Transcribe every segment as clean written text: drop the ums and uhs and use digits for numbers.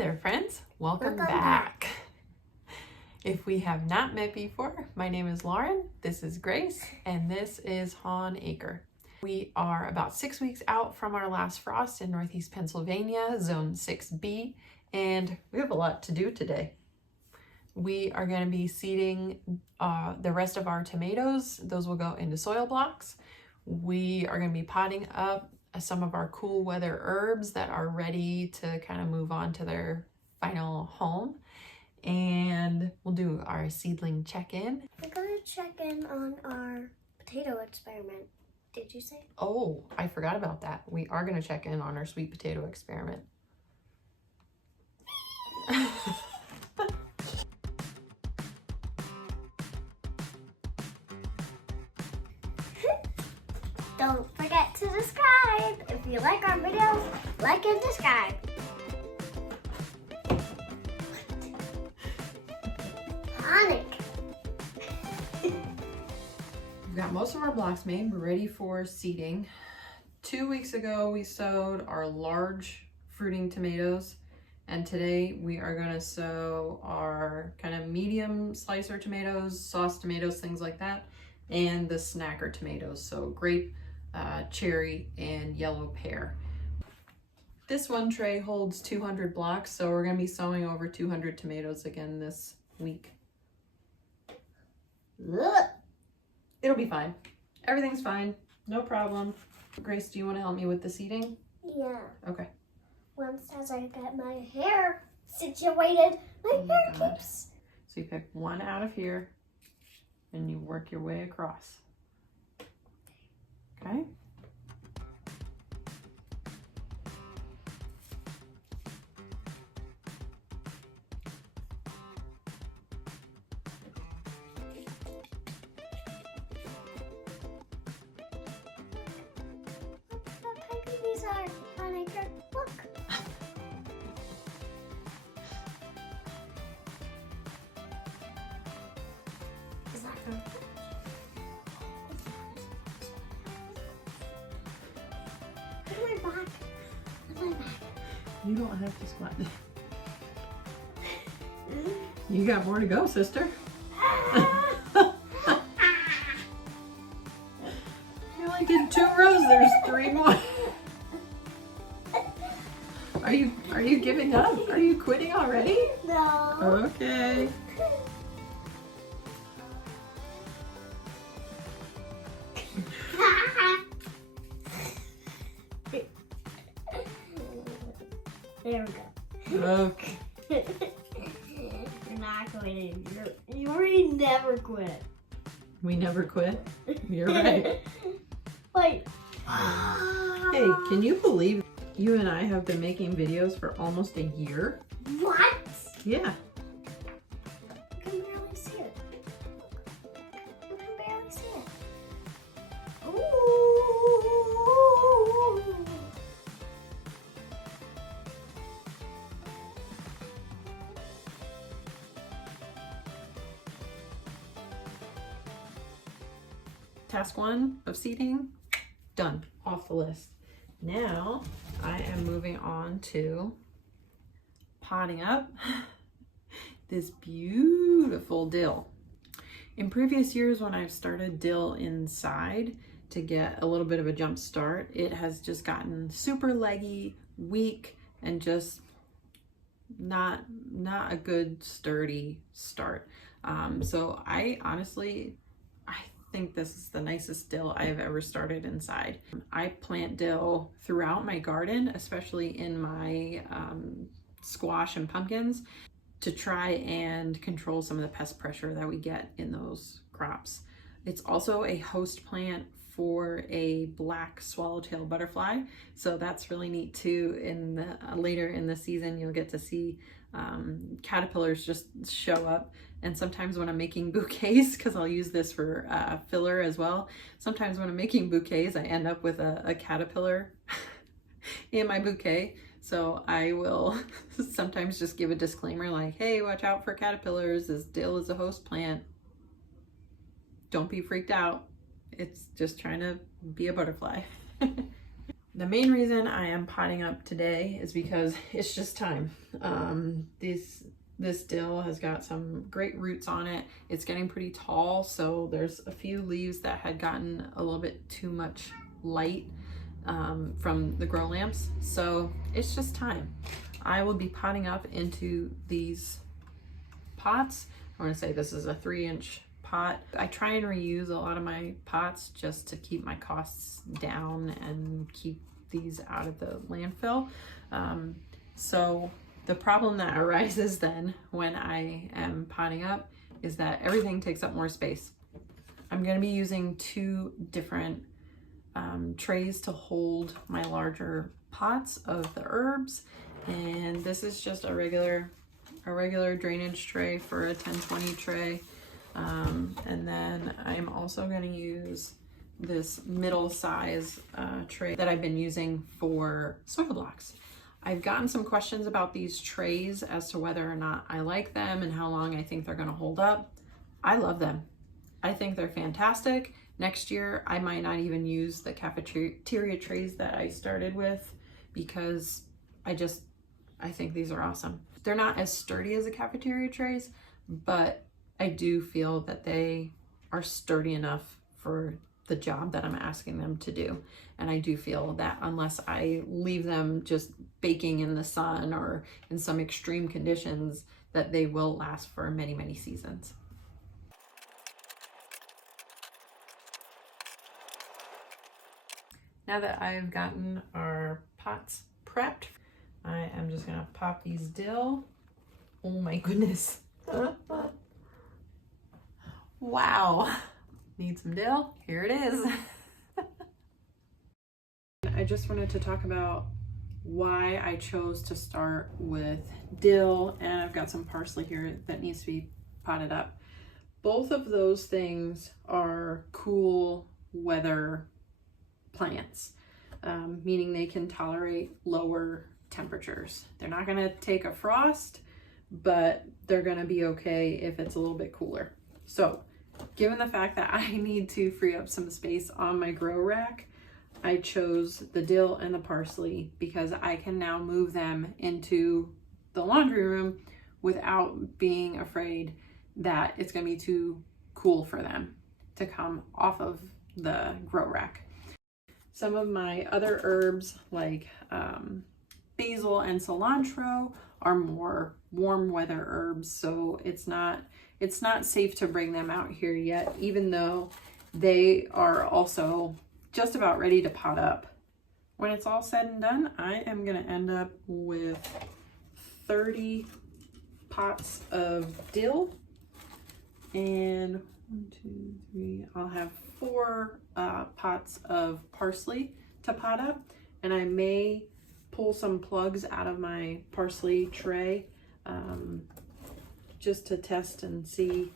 there, friends. Welcome Welcome back. If we have not met before, my name is Lauren, this is Grace, and this is Hawn Acre. We are about 6 weeks out from our last frost in Northeast Pennsylvania, Zone 6B, and we have a lot to do today. We are going to be seeding the rest of our tomatoes. Those will go into soil blocks. We are going to be potting up some of our cool weather herbs that are ready to kind of move on to their final home. And we'll do our seedling check-in. We're going to check in on our potato experiment. Did you say? Oh, I forgot about that. We are going to check in on our sweet potato experiment. Don't forget to subscribe. If you like our videos, like and subscribe. Panic. We've got most of our blocks made. We're ready for seeding. 2 weeks ago, we sowed our large fruiting tomatoes. And today we are going to sow our kind of medium slicer tomatoes, sauce tomatoes, things like that. And the snacker tomatoes, so grape, cherry, and yellow pear. This one tray holds 200 blocks, so we're going to be sowing over 200 tomatoes again this week. It'll be fine. Everything's fine. No problem. Grace, do you want to help me with the seeding? Yeah. Okay. Once as I get my hair situated, my hair God. keeps. So you pick one out of here and you work your way across. Okay? Look how tiny these are, Hawn Acre. Look. Is that good? Put my back. Put my back. You don't have to squat. You got more to go, sister. You're like in 2 rows, there's 3 more. Are you giving up? Are you quitting already? No. Okay. There we go. Okay. You're not quitting. You already never quit. We never quit. You're right. Wait. Hey, can you believe you and I have been making videos for almost a year? What? Yeah. I can barely see it. I can barely see it. Ooh. Task 1 of seeding, done, off the list. Now I am moving on to potting up this beautiful dill. In previous years when I've started dill inside to get a little bit of a jump start, it has just gotten super leggy, weak, and just not a good sturdy start. So I think this is the nicest dill I've ever started inside. I plant dill throughout my garden, especially in my squash and pumpkins, to try and control some of the pest pressure that we get in those crops. It's also a host plant for a black swallowtail butterfly, so that's really neat too. In the later in the season, you'll get to see caterpillars just show up. And sometimes when I'm making bouquets, because I'll use this for filler as well, sometimes when I'm making bouquets, I end up with a caterpillar in my bouquet. So I will sometimes just give a disclaimer like, hey, watch out for caterpillars. This dill is a host plant. Don't be freaked out. It's just trying to be a butterfly. The main reason I am potting up today is because it's just time. This dill has got some great roots on it. It's getting pretty tall, so there's a few leaves that had gotten a little bit too much light from the grow lamps. So it's just time. I will be potting up into these pots. I want to say this is a 3-inch pot. I try and reuse a lot of my pots just to keep my costs down and keep these out of the landfill. So the problem that arises then when I am potting up is that everything takes up more space. I'm going to be using 2 different trays to hold my larger pots of the herbs, and this is just a regular drainage tray for a 10-20 tray, and then I'm also going to use this middle size tray that I've been using for soil blocks. I've gotten some questions about these trays as to whether or not I like them and how long I think they're going to hold up. I love them. I think they're fantastic. Next year, I might not even use the cafeteria trays that I started with because I think these are awesome. They're not as sturdy as the cafeteria trays, but I do feel that they are sturdy enough for the job that I'm asking them to do. And I do feel that unless I leave them just baking in the sun or in some extreme conditions, that they will last for many, many seasons. Now that I've gotten our pots prepped, I am just gonna pop these dill. Oh my goodness. Wow. Need some dill? Here it is. I just wanted to talk about why I chose to start with dill, and I've got some parsley here that needs to be potted up. Both of those things are cool weather plants, meaning they can tolerate lower temperatures. They're not gonna take a frost, but they're gonna be okay if it's a little bit cooler. So given the fact that I need to free up some space on my grow rack, I chose the dill and the parsley because I can now move them into the laundry room without being afraid that it's going to be too cool for them to come off of the grow rack. Some of my other herbs like basil and cilantro are more warm weather herbs, so it's not safe to bring them out here yet, even though they are also just about ready to pot up. When it's all said and done, I am gonna end up with 30 pots of dill, and 1, 2, 3, I'll have 4 pots of parsley to pot up, and I may pull some plugs out of my parsley tray just to test and see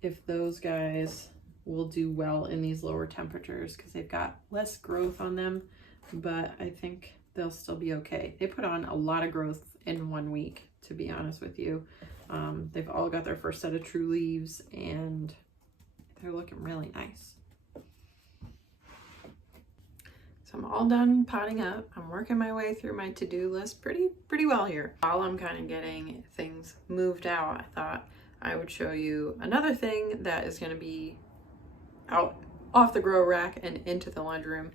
if those guys will do well in these lower temperatures because they've got less growth on them, but I think they'll still be okay. They put on a lot of growth in 1 week, to be honest with you. They've all got their first set of true leaves and they're looking really nice. So I'm all done potting up. I'm working my way through my to-do list pretty well here. While I'm kind of getting things moved out, I thought I would show you another thing that is going to be out off the grow rack and into the laundry room,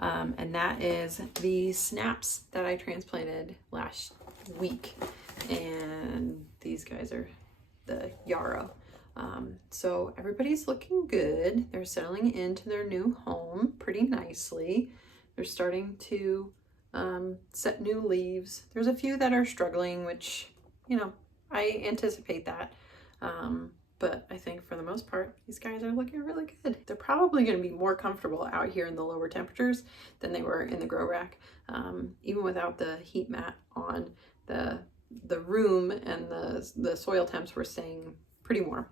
and that is the snaps that I transplanted last week, and these guys are the yarrow. So everybody's looking good. They're settling into their new home pretty nicely. They're starting to set new leaves. There's a few that are struggling, which, you know, I anticipate that. But I think for the most part, these guys are looking really good. They're probably going to be more comfortable out here in the lower temperatures than they were in the grow rack. Even without the heat mat on, the room and the soil temps were staying pretty warm.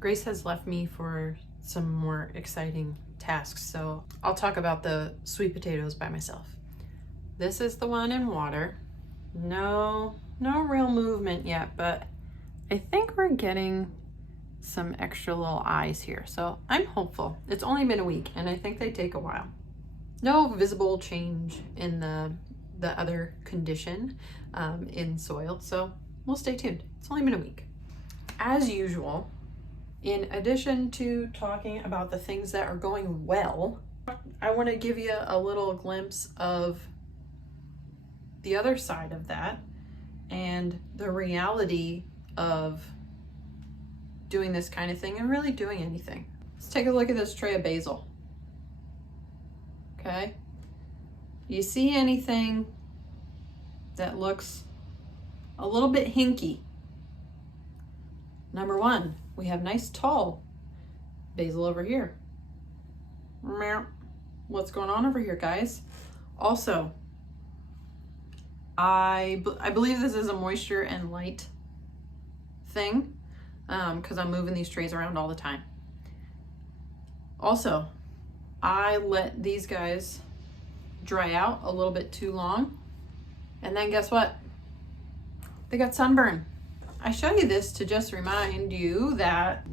Grace has left me for some more exciting tasks, so I'll talk about the sweet potatoes by myself. This is the one in water. No real movement yet, but I think we're getting some extra little eyes here, so I'm hopeful. It's only been a week, and I think they take a while. no visible change in the other condition in soil. So we'll stay tuned. It's only been a week. As usual, in addition to talking about the things that are going well, I want to give you a little glimpse of the other side of that and the reality of doing this kind of thing and really doing anything. Let's take a look at this tray of basil. Okay? You see anything that looks a little bit hinky? Number one, we have nice tall basil over here. What's going on over here, guys? Also, I believe this is a moisture and light thing because I'm moving these trays around all the time. Also, I let these guys dry out a little bit too long, and then guess what? They got sunburn. I show you this to just remind you that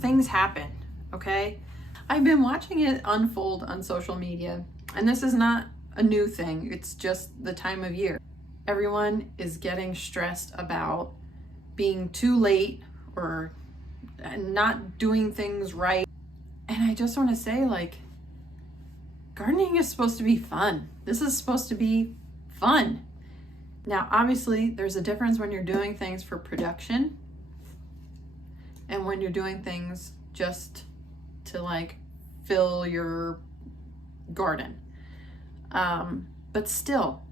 things happen, okay? I've been watching it unfold on social media, and this is not a new thing. It's just the time of year. Everyone is getting stressed about being too late or not doing things right. And I just want to say, like, gardening is supposed to be fun. This is supposed to be fun. Now, obviously, there's a difference when you're doing things for production and when you're doing things just to like fill your garden. But still,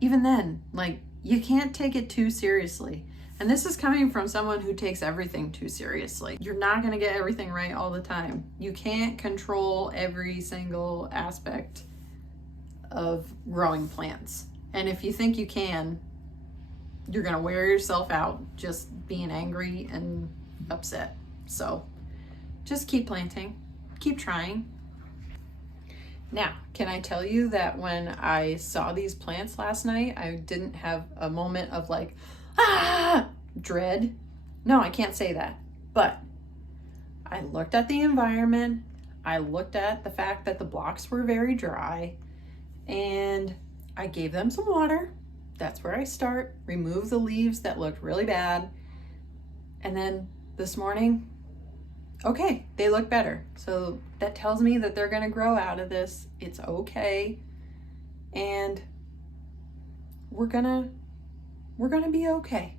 even then, like, you can't take it too seriously. And this is coming from someone who takes everything too seriously. You're not gonna get everything right all the time. You can't control every single aspect of growing plants. And if you think you can, you're gonna wear yourself out just being angry and upset. So just keep planting, keep trying. Now, can I tell you that when I saw these plants last night, I didn't have a moment of like, dread? No, I can't say that. But I looked at the environment, I looked at the fact that the blocks were very dry, and I gave them some water. That's where I start. Remove the leaves that looked really bad. And then this morning, okay, they look better. So that tells me that they're gonna grow out of this. It's okay. And we're gonna be okay.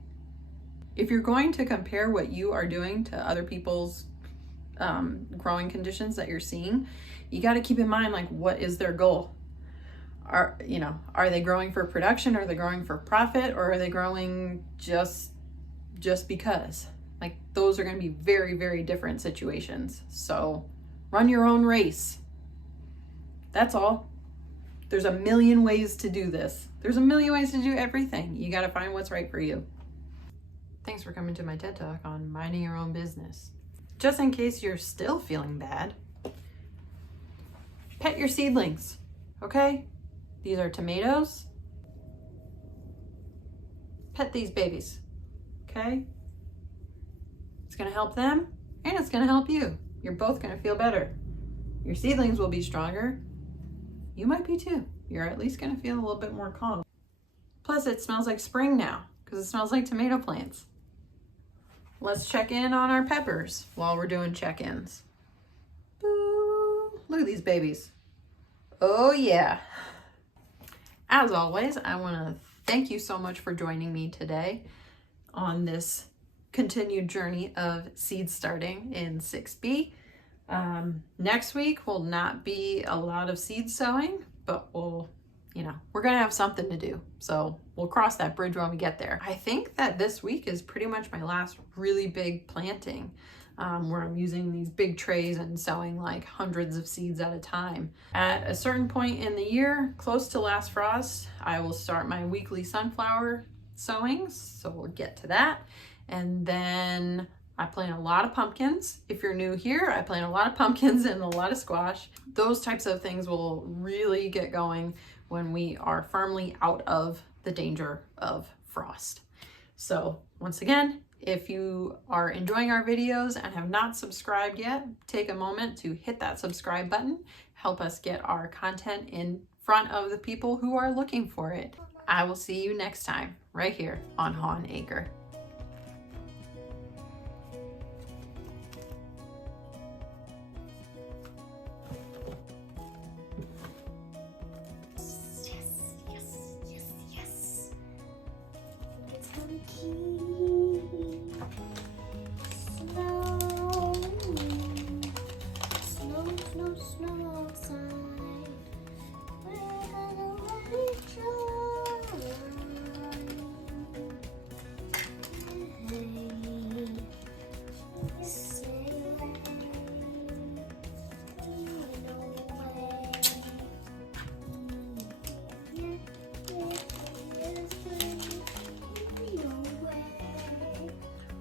If you're going to compare what you are doing to other people's growing conditions that you're seeing, you got to keep in mind, like, what is their goal? Are they growing for production? Are they growing for profit? Or are they growing just because? Like, those are going to be very, very different situations. So run your own race. That's all. There's a million ways to do this. There's a million ways to do everything. You got to find what's right for you. Thanks for coming to my TED Talk on minding your own business. Just in case you're still feeling bad, pet your seedlings, okay? These are tomatoes. Pet these babies, okay? It's gonna help them and it's gonna help you. You're both gonna feel better. Your seedlings will be stronger. You might be too. You're at least gonna feel a little bit more calm. Plus, it smells like spring now because it smells like tomato plants. Let's check in on our peppers while we're doing check-ins. Boo! Look at these babies. Oh yeah. As always, I want to thank you so much for joining me today on this continued journey of seed starting in 6B. Next week will not be a lot of seed sowing, but we're gonna have something to do. So we'll cross that bridge when we get there. I think that this week is pretty much my last really big planting, where I'm using these big trays and sowing like hundreds of seeds at a time. At a certain point in the year, close to last frost, I will start my weekly sunflower sowings. So we'll get to that. And then I plant a lot of pumpkins. If you're new here, I plant a lot of pumpkins and a lot of squash. Those types of things will really get going when we are firmly out of the danger of frost. So once again, If you are enjoying our videos and have not subscribed yet, take a moment to hit that subscribe button. Help us get our content in front of the people who are looking for it. I will see you next time, right here on Hawn Acre.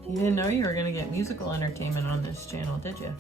You didn't know you were going to get musical entertainment on this channel, did you?